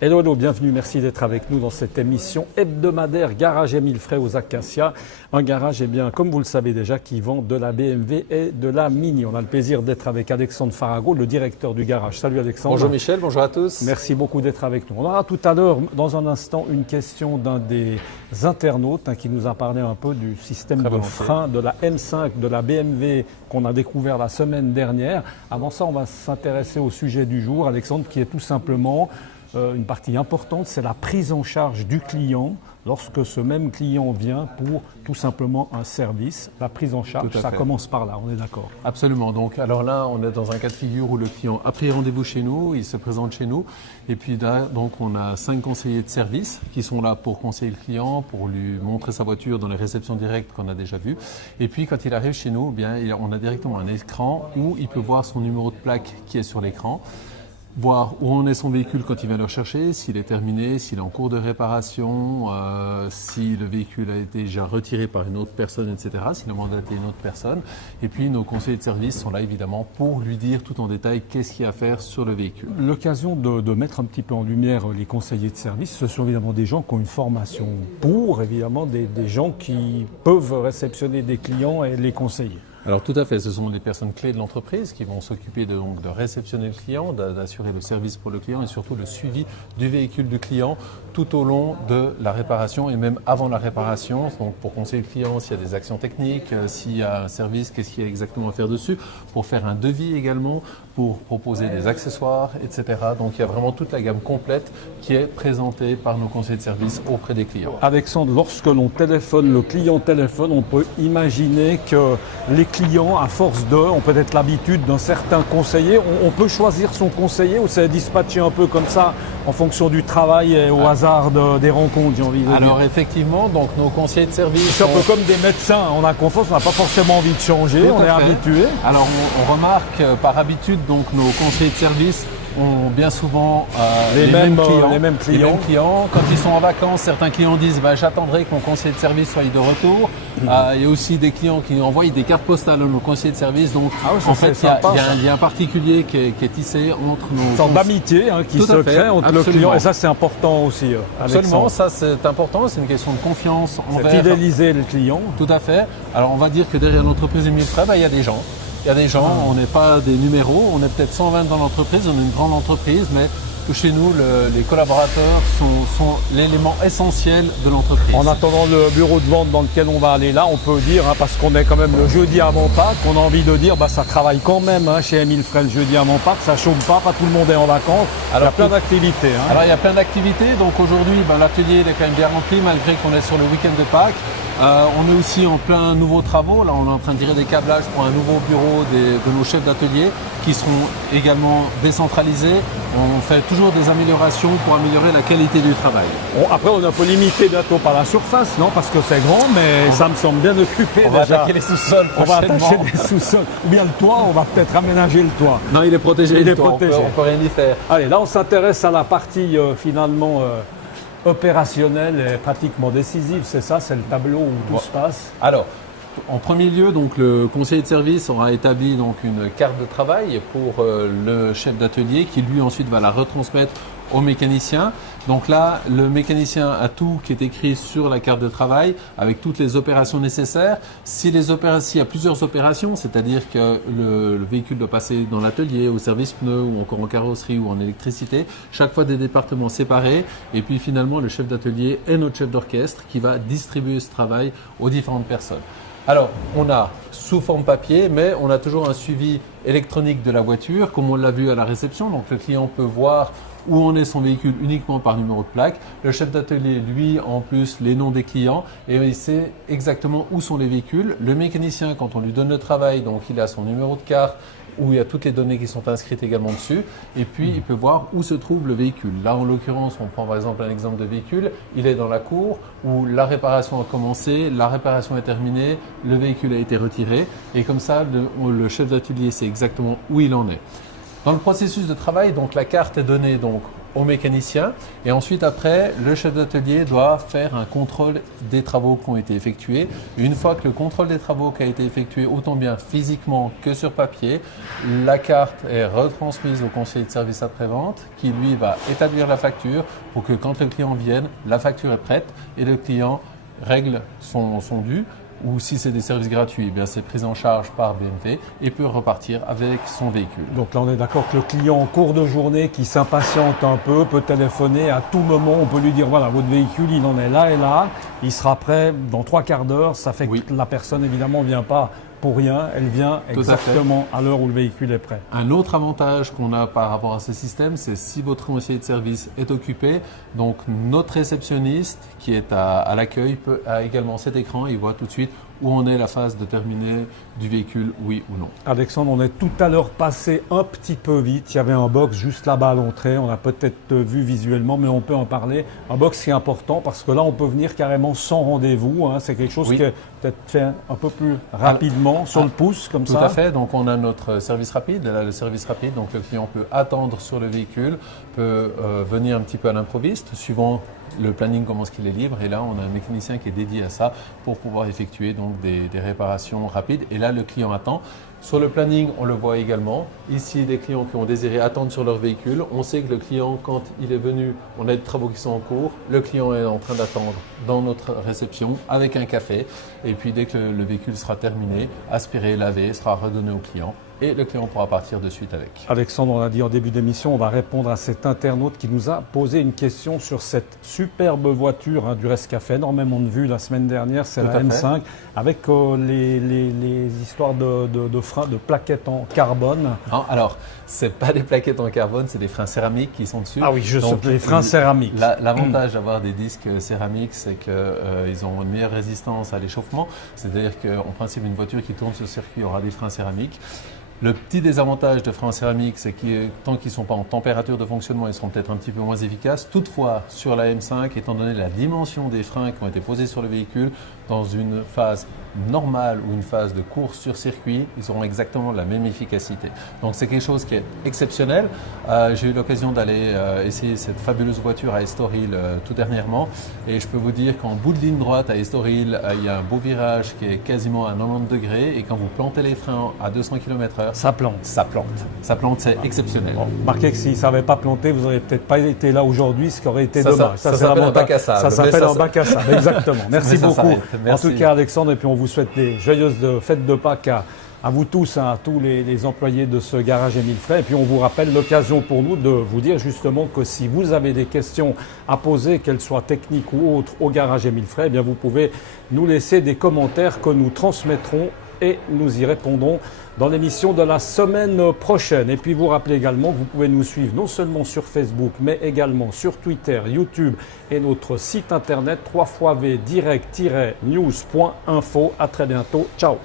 Hello, hello, bienvenue, merci d'être avec nous dans cette émission hebdomadaire Garage Émile Frey aux Acacias. Un garage, comme vous le savez déjà, qui vend de la BMW et de la Mini. On a le plaisir d'être avec Alexandre Farago, le directeur du garage. Salut Alexandre. Bonjour Michel, bonjour à tous. Merci beaucoup d'être avec nous. On aura tout à l'heure, dans un instant, une question d'un des internautes qui nous a parlé un peu du système de frein de la M5 de la BMW qu'on a découvert la semaine dernière. Avant ça, on va s'intéresser au sujet du jour, Alexandre, qui est tout simplement une partie importante, c'est la prise en charge du client lorsque ce même client vient pour tout simplement un service. La prise en charge, ça commence par là, on est d'accord? Absolument. Donc, alors là, on est dans un cas de figure où le client a pris rendez-vous chez nous, il se présente chez nous. Et puis là, donc, on a 5 conseillers de service qui sont là pour conseiller le client, pour lui montrer sa voiture dans les réceptions directes qu'on a déjà vues. Et puis, quand il arrive chez nous, bien, on a directement un écran où il peut voir son numéro de plaque qui est sur l'écran, voir où en est son véhicule quand il vient le rechercher, s'il est terminé, s'il est en cours de réparation, si le véhicule a été déjà retiré par une autre personne, etc., s'il a mandaté une autre personne. Et puis nos conseillers de service sont là évidemment pour lui dire tout en détail qu'est-ce qu'il y a à faire sur le véhicule. L'occasion de mettre un petit peu en lumière les conseillers de service, ce sont évidemment des gens qui ont une formation pour, évidemment des gens qui peuvent réceptionner des clients et les conseiller. Alors tout à fait, ce sont les personnes clés de l'entreprise qui vont s'occuper de réceptionner le client, d'assurer le service pour le client et surtout le suivi du véhicule du client tout au long de la réparation et même avant la réparation. Donc pour conseiller le client s'il y a des actions techniques, s'il y a un service, qu'est-ce qu'il y a exactement à faire dessus, pour faire un devis également, pour proposer des accessoires, etc. Donc il y a vraiment toute la gamme complète qui est présentée par nos conseillers de service auprès des clients. Alexandre, lorsque l'on téléphone, le client téléphone, on peut imaginer que les clients, à force on peut être l'habitude d'un certain conseiller, on peut choisir son conseiller ou c'est dispatché un peu comme ça en fonction du travail et au hasard des rencontres, j'ai envie de dire. Alors effectivement, donc nos conseillers de service... C'est un peu comme des médecins, on a confiance, on n'a pas forcément envie de changer, on est habitué. Alors on remarque par habitude, donc nos conseillers de service ont bien souvent les mêmes clients. Quand ils sont en vacances, certains clients disent j'attendrai que mon conseiller de service soit de retour. Il y a aussi des clients qui envoient des cartes postales à nos conseillers de service. Donc en fait, il y a un lien particulier qui est tissé entre nos... Une sorte d'amitié qui se crée entre le client. Et ça, c'est important aussi. Absolument, ça c'est important. C'est une question de confiance envers... Fidéliser le client. Tout à fait. Alors on va dire que derrière l'entreprise Émile Frey, il y a des gens. Il y a des gens, on n'est pas des numéros, on est peut-être 120 dans l'entreprise, on est une grande entreprise, mais chez nous, les collaborateurs sont l'élément essentiel de l'entreprise. En attendant le bureau de vente dans lequel on va aller là, on peut dire, parce qu'on est quand même le jeudi avant Pâques, on a envie de dire, ça travaille quand même chez Émile Frey le jeudi avant Pâques, ça chôme pas tout le monde est en vacances. Alors, il y a plein d'activités. Alors il y a plein d'activités, donc aujourd'hui l'atelier est quand même bien rempli malgré qu'on est sur le week-end de Pâques. On est aussi en plein nouveaux travaux. Là, on est en train de tirer des câblages pour un nouveau bureau de nos chefs d'atelier qui seront également décentralisés. On fait toujours des améliorations pour améliorer la qualité du travail. Bon, après, on est un peu limité bientôt par la surface, non? Parce que c'est grand, mais ça me semble bien occupé. On va attaquer les sous-sols. On va attaquer les sous-sols. Ou bien le toit, on va peut-être aménager le toit. Non, il est protégé. Il est protégé. On peut rien y faire. Allez, là, on s'intéresse à la partie finalement... opérationnel et pratiquement décisif, c'est ça, c'est le tableau où tout se passe. Alors, en premier lieu, donc le conseiller de service aura établi donc une carte de travail pour le chef d'atelier qui lui ensuite va la retransmettre au mécanicien. Donc là, le mécanicien a tout qui est écrit sur la carte de travail avec toutes les opérations nécessaires. S'il y a plusieurs opérations, c'est-à-dire que le véhicule doit passer dans l'atelier, au service pneus ou encore en carrosserie ou en électricité, chaque fois des départements séparés. Et puis finalement, le chef d'atelier est notre chef d'orchestre qui va distribuer ce travail aux différentes personnes. Alors, on a sous forme papier, mais on a toujours un suivi électronique de la voiture, comme on l'a vu à la réception. Donc, le client peut voir où en est son véhicule uniquement par numéro de plaque. Le chef d'atelier, lui, en plus, les noms des clients et il sait exactement où sont les véhicules. Le mécanicien, quand on lui donne le travail, donc il a son numéro de carte où il y a toutes les données qui sont inscrites également dessus. Et puis, il peut voir où se trouve le véhicule. Là, en l'occurrence, on prend par exemple un exemple de véhicule. Il est dans la cour où la réparation a commencé, la réparation est terminée, le véhicule a été retiré. Et comme ça, le chef d'atelier sait exactement où il en est. Dans le processus de travail, donc la carte est donnée donc au mécanicien. Et ensuite, après, le chef d'atelier doit faire un contrôle des travaux qui ont été effectués. Une fois que le contrôle des travaux qui a été effectué, autant bien physiquement que sur papier, la carte est retransmise au conseiller de service après-vente qui, lui, va établir la facture pour que quand le client vienne, la facture est prête et le client règle son dû. Ou si c'est des services gratuits, eh bien c'est pris en charge par BMW et peut repartir avec son véhicule. Donc là, on est d'accord que le client en cours de journée qui s'impatiente un peu peut téléphoner à tout moment. On peut lui dire, voilà, votre véhicule, il en est là et là. Il sera prêt dans 3 quarts d'heure. Ça fait que la personne, évidemment, ne vient pas pour rien. Elle vient exactement à l'heure où le véhicule est prêt. Un autre avantage qu'on a par rapport à ce système, c'est si votre conseiller de service est occupé, donc notre réceptionniste qui est à l'accueil a également cet écran. Il voit tout de suite où en est la phase de terminer du véhicule, oui ou non. Alexandre, on est tout à l'heure passé un petit peu vite. Il y avait un box juste là-bas à l'entrée. On a peut-être vu visuellement, mais on peut en parler. Un box qui est important parce que là, on peut venir carrément sans rendez-vous. Hein. C'est quelque chose qui est peut-être fait un peu plus rapidement, sur le pouce, comme ça. Tout à fait. Donc, on a notre service rapide. Là, le service rapide, donc le client peut attendre sur le véhicule, peut venir un petit peu à l'improviste, suivant le planning, comment est-ce qu'il est libre. Et là, on a un mécanicien qui est dédié à ça pour pouvoir effectuer donc des réparations rapides. Et là, le client attend. Sur le planning, on le voit également. Ici, des clients qui ont désiré attendre sur leur véhicule. On sait que le client, quand il est venu, on a des travaux qui sont en cours. Le client est en train d'attendre dans notre réception avec un café. Et puis, dès que le véhicule sera terminé, aspiré, lavé, sera redonné au client. Et le client pourra partir de suite avec. Alexandre, on a dit en début d'émission, on va répondre à cet internaute qui nous a posé une question sur cette superbe voiture du Resca fait énormément de vues la semaine dernière, c'est la M5, avec les histoires de freins, de plaquettes en carbone. Non, alors, ce n'est pas des plaquettes en carbone, c'est des freins céramiques qui sont dessus. Ah oui, les freins céramiques. L'avantage d'avoir des disques céramiques, c'est qu'ils ont une meilleure résistance à l'échauffement. C'est-à-dire qu'en principe, une voiture qui tourne sur circuit aura des freins céramiques. Le petit désavantage de freins céramiques, c'est que tant qu'ils ne sont pas en température de fonctionnement, ils seront peut-être un petit peu moins efficaces. Toutefois, sur la M5, étant donné la dimension des freins qui ont été posés sur le véhicule, dans une phase normale ou une phase de course sur circuit, ils auront exactement la même efficacité. Donc c'est quelque chose qui est exceptionnel. J'ai eu l'occasion d'aller essayer cette fabuleuse voiture à Estoril tout dernièrement et je peux vous dire qu'en bout de ligne droite à Estoril, il y a un beau virage qui est quasiment à 90 degrés et quand vous plantez les freins à 200 km/h, ça plante. Ça plante. Ça plante, c'est exceptionnel. Bon, remarquez que s'il ne savait pas planter, vous n'aurez peut-être pas été là aujourd'hui, ce qui aurait été dommage. Ça s'appelle un bac à sable. Ça s'appelle un bac à sable, exactement. Merci beaucoup. Merci. En tout cas, Alexandre, et puis on vous souhaite des joyeuses fêtes de Pâques à vous tous, à tous les employés de ce garage Émile Frey. Et puis on vous rappelle l'occasion pour nous de vous dire justement que si vous avez des questions à poser, qu'elles soient techniques ou autres, au garage Émile Frey, eh bien vous pouvez nous laisser des commentaires que nous transmettrons et nous y répondrons dans l'émission de la semaine prochaine. Et puis vous rappelez également que vous pouvez nous suivre non seulement sur Facebook, mais également sur Twitter, YouTube et notre site internet www.direct-news.info. À très bientôt. Ciao.